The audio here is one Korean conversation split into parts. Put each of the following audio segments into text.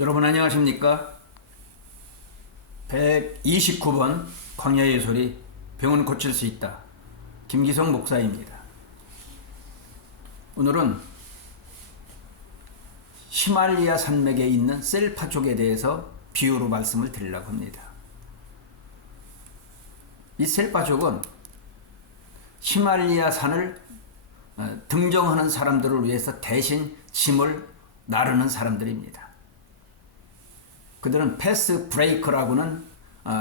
여러분 안녕하십니까? 129번 광야의 소리 병은 고칠 수 있다. 김기성 목사입니다. 오늘은 히말리아 산맥에 있는 셀파족에 대해서 비유로 말씀을 드리려고 합니다. 이 셀파족은 히말리아 산을 등정하는 사람들을 위해서 대신 짐을 나르는 사람들입니다. 그들은 패스 브레이커라고는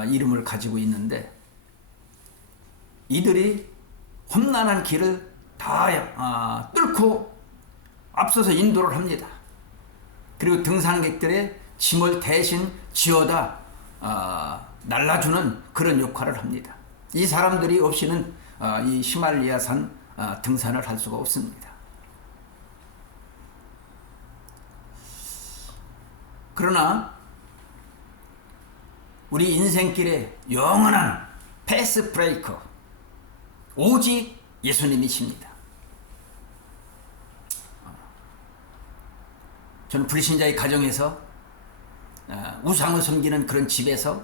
이름을 가지고 있는데, 이들이 험난한 길을 다 뚫고 앞서서 인도를 합니다. 그리고 등산객들의 짐을 대신 지어다 날라주는 그런 역할을 합니다. 이 사람들이 없이는 이 히말리아 산 등산을 할 수가 없습니다. 그러나 우리 인생길에 영원한 패스 브레이커 오직 예수님이십니다. 저는 불신자의 가정에서 우상을 섬기는 그런 집에서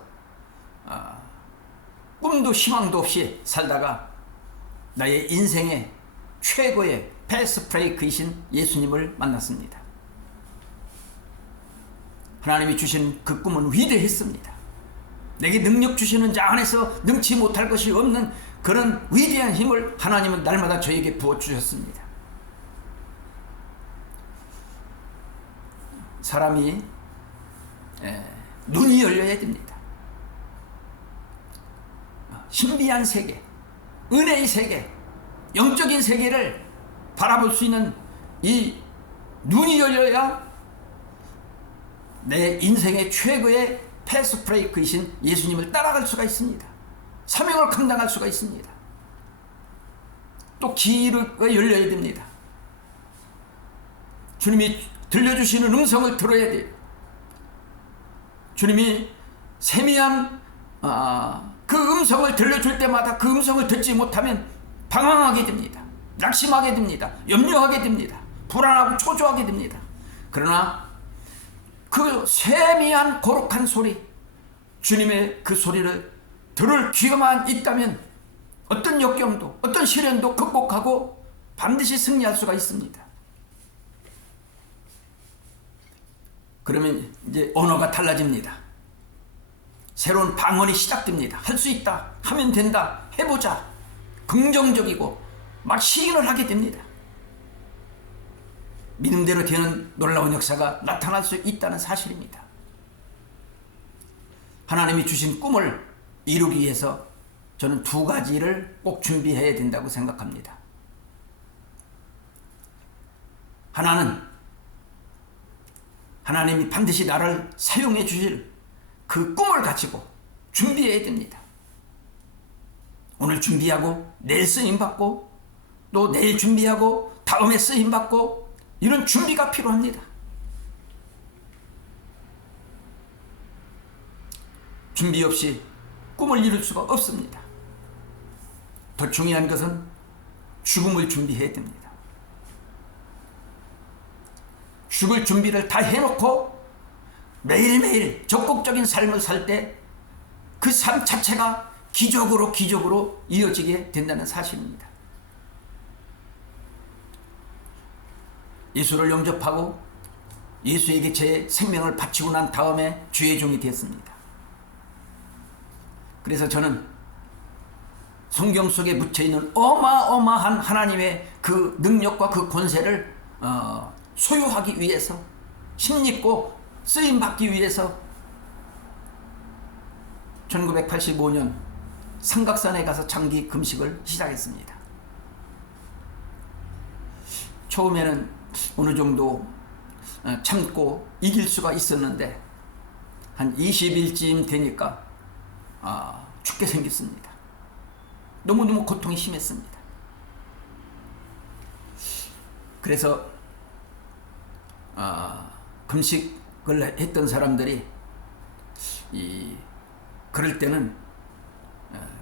꿈도 희망도 없이 살다가 나의 인생의 최고의 패스 브레이크이신 예수님을 만났습니다. 하나님이 주신 그 꿈은 위대했습니다. 내게 능력 주시는 자 안에서 능치 못할 것이 없는 그런 위대한 힘을 하나님은 날마다 저에게 부어주셨습니다. 사람이 눈이 열려야 됩니다. 신비한 세계, 은혜의 세계, 영적인 세계를 바라볼 수 있는 이 눈이 열려야 내 인생의 최고의 패스 브레이크이신 예수님을 따라갈 수가 있습니다. 사명을 감당할 수가 있습니다. 또 귀가 열려야 됩니다. 주님이 들려주시는 음성을 들어야 돼요. 주님이 세미한 그 음성을 들려줄 때마다 그 음성을 듣지 못하면 방황하게 됩니다. 낙심하게 됩니다. 염려하게 됩니다. 불안하고 초조하게 됩니다. 그러나 그 세미한 거룩한 소리, 주님의 그 소리를 들을 귀가만 있다면 어떤 역경도 어떤 시련도 극복하고 반드시 승리할 수가 있습니다. 그러면 이제 언어가 달라집니다. 새로운 방언이 시작됩니다. 할 수 있다, 하면 된다, 해보자, 긍정적이고 막 시인을 하게 됩니다. 믿음대로 되는 놀라운 역사가 나타날 수 있다는 사실입니다. 하나님이 주신 꿈을 이루기 위해서 저는 두 가지를 꼭 준비해야 된다고 생각합니다. 하나는 하나님이 반드시 나를 사용해 주실 그 꿈을 가지고 준비해야 됩니다. 오늘 준비하고 내일 쓰임받고 또 내일 준비하고 다음에 쓰임받고 이런 준비가 필요합니다. 준비 없이 꿈을 이룰 수가 없습니다. 더 중요한 것은 죽음을 준비해야 됩니다. 죽을 준비를 다 해놓고 매일매일 적극적인 삶을 살 때 그 삶 자체가 기적으로 이어지게 된다는 사실입니다. 예수를 영접하고 예수에게 제 생명을 바치고 난 다음에 주의 종이 되었습니다. 그래서 저는 성경 속에 묻혀있는 어마어마한 하나님의 그 능력과 그 권세를 소유하기 위해서, 힘입고 쓰임받기 위해서 1985년 삼각산에 가서 장기 금식을 시작했습니다. 처음에는 어느 정도 참고 이길 수가 있었는데 한 20일쯤 되니까 죽게 생겼습니다. 너무너무 고통이 심했습니다. 그래서 금식을 했던 사람들이 그럴 때는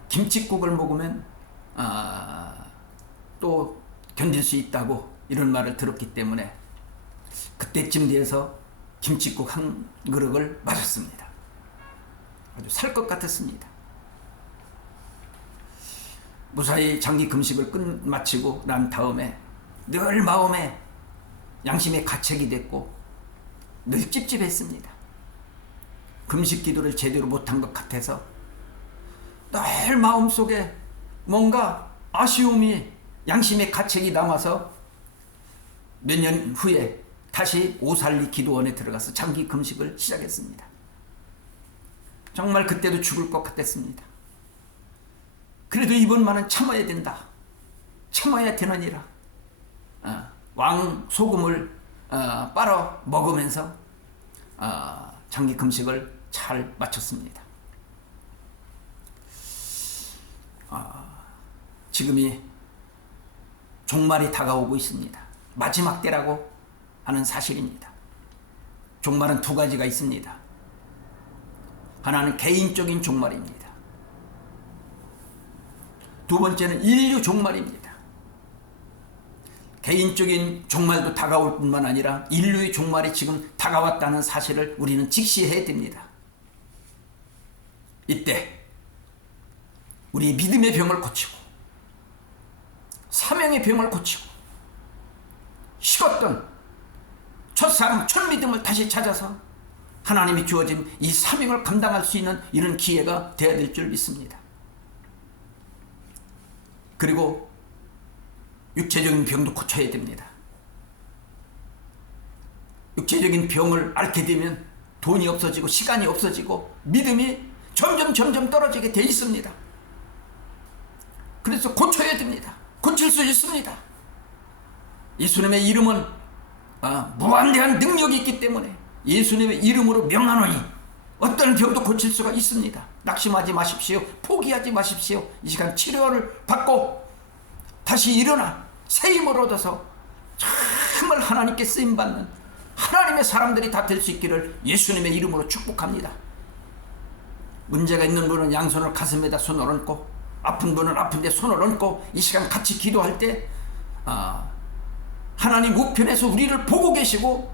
김칫국을 먹으면 또 견딜 수 있다고 이런 말을 들었기 때문에 그때쯤 돼서 김칫국 한 그릇을 마셨습니다. 아주 살 것 같았습니다. 무사히 장기 금식을 마치고 난 다음에 늘 마음에 양심의 가책이 됐고 늘 찝찝했습니다. 금식 기도를 제대로 못한 것 같아서 늘 마음속에 뭔가 아쉬움이, 양심의 가책이 남아서 몇 년 후에 다시 오살리 기도원에 들어가서 장기 금식을 시작했습니다. 정말 그때도 죽을 것 같았습니다. 그래도 이번만은 참아야 된다. 참아야 되느니라. 왕 소금을 빨아 먹으면서 장기 금식을 잘 마쳤습니다. 지금이 종말이 다가오고 있습니다. 마지막 때라고 하는 사실입니다. 종말은 두 가지가 있습니다. 하나는 개인적인 종말입니다. 두 번째는 인류 종말입니다. 개인적인 종말도 다가올 뿐만 아니라 인류의 종말이 지금 다가왔다는 사실을 우리는 직시해야 됩니다. 이때 우리 믿음의 병을 고치고 사명의 병을 고치고 식었던 첫사랑 첫믿음을 다시 찾아서 하나님이 주어진 이 사명을 감당할 수 있는 이런 기회가 되어야 될 줄 믿습니다. 그리고 육체적인 병도 고쳐야 됩니다. 육체적인 병을 앓게 되면 돈이 없어지고 시간이 없어지고 믿음이 점점 떨어지게 돼 있습니다. 그래서 고쳐야 됩니다. 고칠 수 있습니다. 예수님의 이름은 무한대한 능력이 있기 때문에 예수님의 이름으로 명하노니 어떤 병도 고칠 수가 있습니다. 낙심하지 마십시오. 포기하지 마십시오. 이 시간 치료를 받고 다시 일어나 새 힘을 얻어서 정말 하나님께 쓰임받는 하나님의 사람들이 다 될 수 있기를 예수님의 이름으로 축복합니다. 문제가 있는 분은 양손을 가슴에다 손을 얹고 아픈 분은 아픈데 손을 얹고 이 시간 같이 기도할 때 하나님 우편에서 우리를 보고 계시고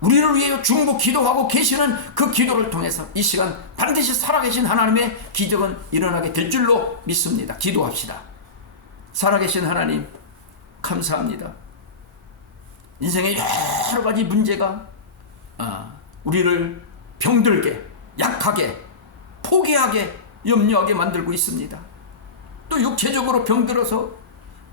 우리를 위해 중보 기도하고 계시는 그 기도를 통해서 이 시간 반드시 살아계신 하나님의 기적은 일어나게 될 줄로 믿습니다. 기도합시다. 살아계신 하나님 감사합니다. 인생의 여러 가지 문제가 우리를 병들게, 약하게, 포기하게, 염려하게 만들고 있습니다. 또 육체적으로 병들어서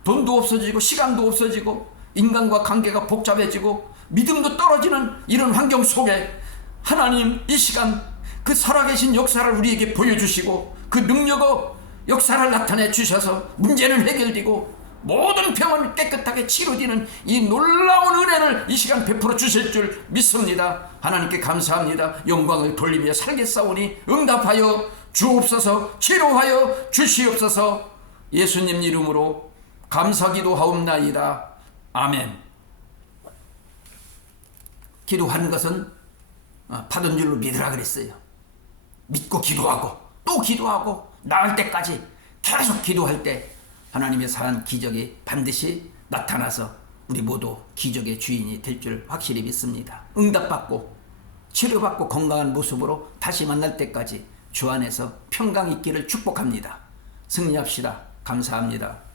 돈도 없어지고 시간도 없어지고 인간과 관계가 복잡해지고 믿음도 떨어지는 이런 환경 속에 하나님 이 시간 그 살아계신 역사를 우리에게 보여주시고 그 능력의 역사를 나타내 주셔서 문제는 해결되고 모든 병은 깨끗하게 치료되는 이 놀라운 은혜를 이 시간 베풀어 주실 줄 믿습니다. 하나님께 감사합니다. 영광을 돌리며 살겠사오니 응답하여 주옵소서. 치료하여 주시옵소서. 예수님 이름으로 감사기도하옵나이다. 아멘. 기도하는 것은 받은 줄로 믿으라 그랬어요. 믿고 기도하고 또 기도하고 나을 때까지 계속 기도할 때 하나님의 사랑 기적이 반드시 나타나서 우리 모두 기적의 주인이 될 줄 확실히 믿습니다. 응답받고 치료받고 건강한 모습으로 다시 만날 때까지 주 안에서 평강 있기를 축복합니다. 승리합시다. 감사합니다.